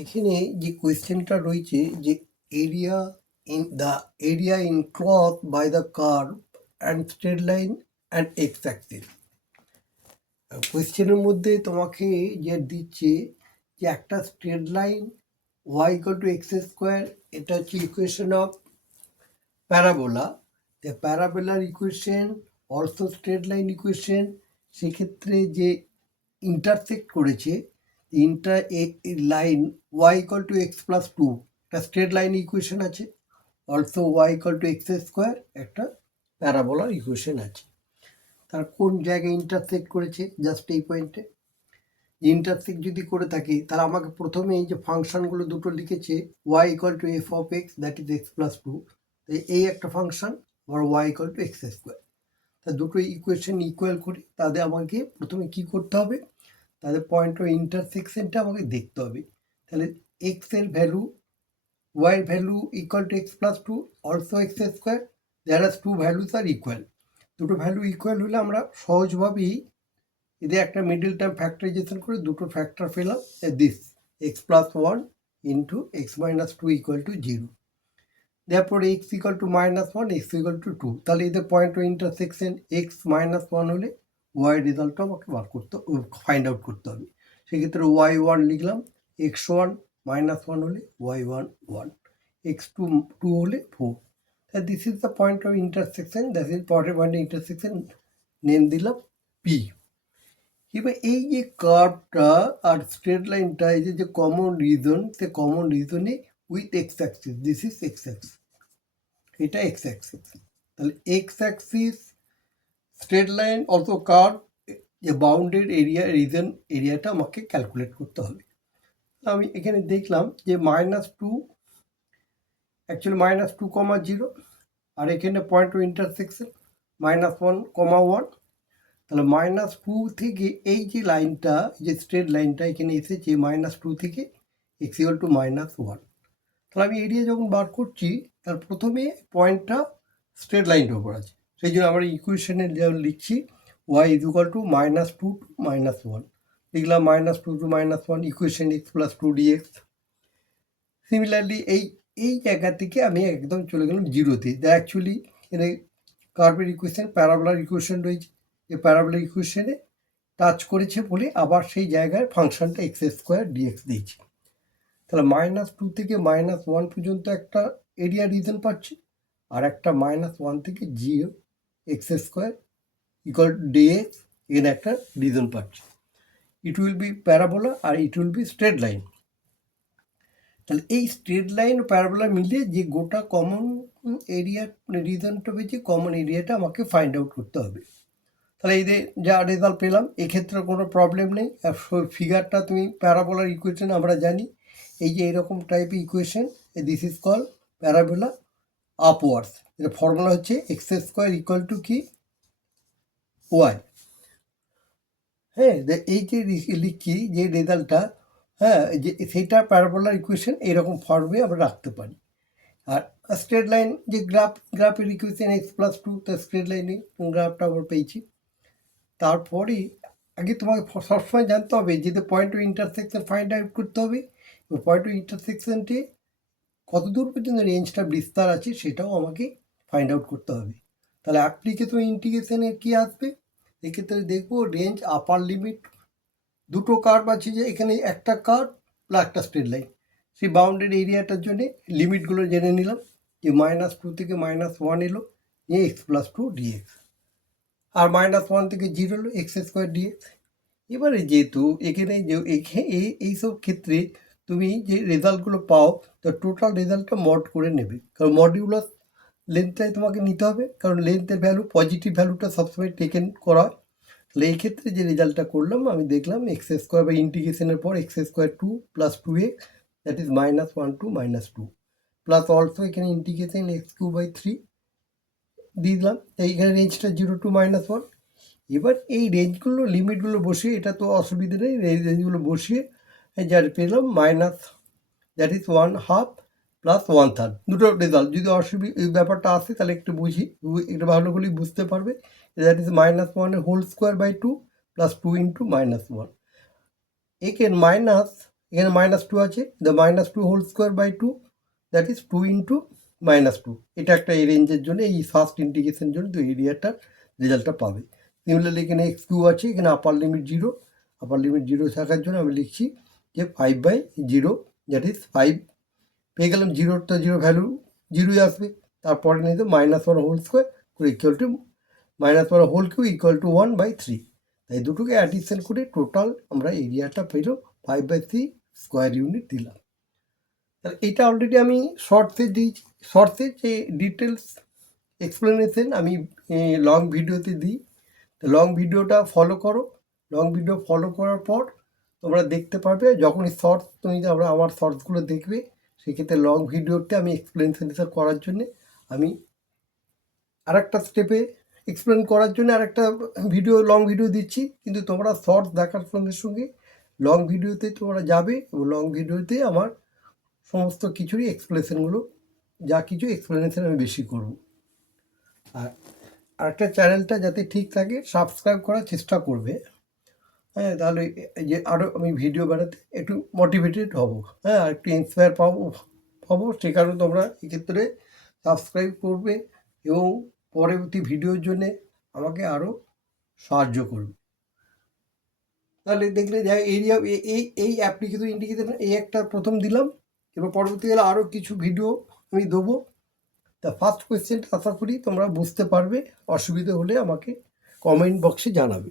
এখানে যে কোয়েশ্চেনটা রয়েছে যে area enclosed by the curve and straight line and x axis। কোয়েশ্চেনের মধ্যে তোমাকে যে দিচ্ছে যে একটা straight line y equal to x square, এটা হচ্ছে ইকুয়েশন অফ প্যারাবোলা। দ্য প্যারাবোলার equation also straight line equation. সেক্ষেত্রে যে ইন্টারসেক্ট করেছে line y equal to x plus 2, একটা স্ট্রেট লাইন ইকুয়েশন আছে। Also y equal to x square একটা প্যারাবোলার ইকুয়েশন আছে। তার কোন জায়গায় ইন্টারসেক্ট করেছে, জাস্ট এই পয়েন্টে ইন্টারসেক্ট যদি করে থাকি তাহলে আমাকে প্রথমে এই যে ফাংশনগুলো দুটো লিখেছে y equal to f of x, that is x plus 2, এই একটা ফাংশন, আবার y equal to x square. তা দুটো ইকুয়েশন ইকুয়াল করি, তাদের আমাকে প্রথমে কি করতে হবে, তাদের পয়েন্ট অফ ইন্টারসেকশনটা আমাকে দেখতে হবে। তাহলে এক্স এর ভ্যালু, ওয়াই এর value equal to x plus 2, also x square, there are two values are equal. দুটো ভ্যালু ইকুয়াল হলে আমরা সহজভাবেই এদের একটা মিডল টার্ম ফ্যাক্টরাইজেশন করে দুটো ফ্যাক্টর পেলাম, this x plus 1 into x minus 2 equal to 0। therefore x equal to minus 1, x equal to 2। তাহলে এদের point of intersection x minus 1 হলে y রেজাল্টটা আমাকে ফাইন্ড আউট করতে হবে। সেক্ষেত্রে y1 লিখলাম, x1 মাইনাস 1 হলে y1 1, x2 2 হলে 4। This is the point of intersection, that is point of intersection, name দিলাম P। এবার এই যে কার্ভটা আর স্ট্রেট লাইনটা, এই যে কমন রিজন, সে কমন রিজনে with x axis, this is x axis, এটা এক্স অ্যাক্সিস। তাহলে x axis straight line also curve, যে বাউন্ডেড এরিয়া রিজন এরিয়াটা আমাকে ক্যালকুলেট করতে হবে। আমি এখানে দেখলাম যে -2, অ্যাকচুয়ালি -2, 0, আর এখানে পয়েন্ট অফ ইন্টারসেকশন -1, 1। তাহলে -2 থেকে এই যে লাইনটা, যে স্ট্রেট লাইনটা এখানে এসেছে -2 থেকে x equal to -1। তাহলে আমি এরিয়া যখন বার করছি তার প্রথমে পয়েন্টটা স্ট্রেট লাইনটার উপর আছে, সেই জন্য আমরা ইকুয়েশনে লিখছি y is equal to -2 to -1, লিখলাম -2 to -1 equation x plus 2 dx। Similarly এই জায়গা থেকে আমি একদম চলে গেলাম জিরোতে। অ্যাকচুয়ালি এখানে কার্ভের ইকুয়েশন প্যারাবোলার ইকুয়েশন রয়েছে, এই প্যারাবোলার ইকুয়েশনে টাচ করেছে বলে আবার সেই জায়গায় ফাংশনটা এক্স স্কোয়ার ডিএক্স দিয়েছি। তাহলে -2 থেকে -1 পর্যন্ত একটা এরিয়া রিজন পাচ্ছি, আর একটা -1 থেকে 0 এক্স স্কোয়ার ইকুয়াল ডিএক্স, এখানে একটা রিজন পাচ্ছি। ইট উইল বি প্যারাবোলা আর it will be straight line. তাহলে এই স্ট্রেট লাইন ও প্যারাবোলা মিলিয়ে যে গোটা কমন এরিয়া রিজনটা পেয়েছি, কমন এরিয়াটা আমাকে ফাইন্ড আউট করতে হবে। তাহলে এই যা রেজাল্ট পেলাম, এক্ষেত্রে কোনো প্রবলেম নেই। আর ফিগারটা তুমি প্যারাবোলার ইকুয়েশন আমরা জানি, এই যে এরকম টাইপের equation, this is call parabola upwards. এর ফর্মুলা হচ্ছে এক্স স্কোয়ার ইকুয়াল টু কি, ওয়াই। হ্যাঁ, এই যে লিখছি যে রেজাল্টটা, হ্যাঁ, যে সেইটা প্যারাবোলার ইকুয়েশন এইরকম ফর্মে আমরা রাখতে পারি। আর স্ট্রেট লাইন যে গ্রাফের ইকুয়েশন এক্স প্লাস 2, তা স্ট্রেট লাইনে গ্রাফটা আমরা পেয়েছি। তারপরে আগে তোমাকে সবসময় জানতে হবে যে point of intersection find out করতে হবে, এবং পয়েন্ট অফ ইন্টারসেকশনটি কতদূর পর্যন্ত রেঞ্জটা বিস্তার আছে সেটাও আমাকে ফাইন্ড আউট করতে হবে। তাহলে অ্যাপ্লিকেশন ইন্টিগ্রেশনে কী আসবে, এক্ষেত্রে দেখবো রেঞ্জ আপার লিমিট, দুটো কার্ভ আছে, যে এখানে একটা কার্ভ প্লাস একটা স্ট্রেট লাইন, সেই বাউন্ডেড এরিয়াটার জন্য লিমিটগুলো জেনে নিলাম যে -2 থেকে -1 এলো নিয়ে এক্স প্লাস 2 ডিএক্স, আর -1 থেকে 0 হলো এক্স স্কোয়ার ডিএক্স। এবারে যেহেতু এখানে এইসব ক্ষেত্রে তুমি যে রেজাল্টগুলো পাও, তো টোটাল রেজাল্টটা মড করে নেবে, কারণ মডিউলাস লেন্থটাই তোমাকে নিতে হবে, কারণ লেন্থের ভ্যালু পজিটিভ ভ্যালুটা সবসময় টেকেন করা। তাহলে এই ক্ষেত্রে যে রেজাল্টটা করলাম, আমি দেখলাম এক্স স্কোয়ার বা ইন্টিগ্রেশনের পর x square 2 plus 2x, that is -1 to -2, plus also এখানে ইন্টিগ্রেশন x³/3 দিয়ে দিলাম। এইখানে রেঞ্জটা 0 to -1। এবার এই রেঞ্জগুলো লিমিটগুলো বসিয়ে, এটা তো অসুবিধা নেই, এই রেঞ্জগুলো বসিয়ে যার পেলাম দ্যাট ইজ 1/2 প্লাস 1/3, দুটো রেজাল্ট। যদি এই ব্যাপারটা আসে তাহলে একটু একটু ভালো করেই বুঝতে পারবে। That is -1 whole square by 2 plus 2 into -1। এখানে মাইনাস টু আছে, the minus two whole square by two, that is two into minus two. এটা একটা এই রেঞ্জের জন্য, এই ফার্স্ট ইন্টিগ্রেশন জন্য তো এরিয়াটার রেজাল্টটা পাবে। সিমিলারলি এখানে এক্স কিউ আছে, এখানে আপার লিমিট জিরো থাকার জন্য আমি লিখছি যে 5/0, দ্যাট ইজ 5 পেয়ে গেলাম। জিরোটা জিরো ভ্যালু জিরোই আসবে। তারপরে নিতে মাইনাস ওয়ান হোল স্কোয়ার করে equal to minus one whole cube equal to 1/3। তাই দুটোকে অ্যাডিশন করে টোটাল আমরা এরিয়াটা পেল 5/3 স্কোয়ার ইউনিট দিলাম। তাহলে এটা অলরেডি আমি শর্টসে দিয়েছি। শর্টসের যে ডিটেলস এক্সপ্লেনেশন আমি লং ভিডিওতে দিই। তো লং ভিডিওটা ফলো করো। লং ভিডিও ফলো করার পর তোমরা দেখতে পারবে, যখনই শর্টস তুমি আমার শর্টসগুলো দেখবে, সেক্ষেত্রে লং ভিডিওতে আমি এক্সপ্লেনেশন করার জন্যে আমি আরেকটা স্টেপে এক্সপ্লেন করার জন্য আরেকটা লং ভিডিও দিচ্ছি। কিন্তু তোমরা শর্টস দেখার সঙ্গে সঙ্গে লং ভিডিওতে তোমরা যাবে এবং লং ভিডিওতে আমার সমস্ত কিছুরই এক্সপ্লেনেশনগুলো, যা কিছু এক্সপ্লেনেশন আমি বেশি করব। আর আরেকটা চ্যানেলটা যাতে ঠিক থাকে সাবস্ক্রাইব করার চেষ্টা করবে। হ্যাঁ, তাহলে যে আরও আমি ভিডিও বানাতে একটু মোটিভেটেড হব, হ্যাঁ, আর একটু ইন্সপায়ার পাবো। সে কারণে তোমরা এক্ষেত্রে সাবস্ক্রাইব করবে এবং পরবর্তী ভিডিওর জন্যে আমাকে আরও সাহায্য করবে। তাহলে দেখলে যা এরিয়া এই অ্যাপ্লিকেশন ইন্ডিকেশন এই একটা প্রথম দিলাম। এবার পরবর্তীকালে আরও কিছু ভিডিও আমি দেবো। তা ফার্স্ট কোয়েশ্চেনটা আশা করি তোমরা বুঝতে পারবে। অসুবিধা হলে আমাকে কমেন্ট বক্সে জানাবে।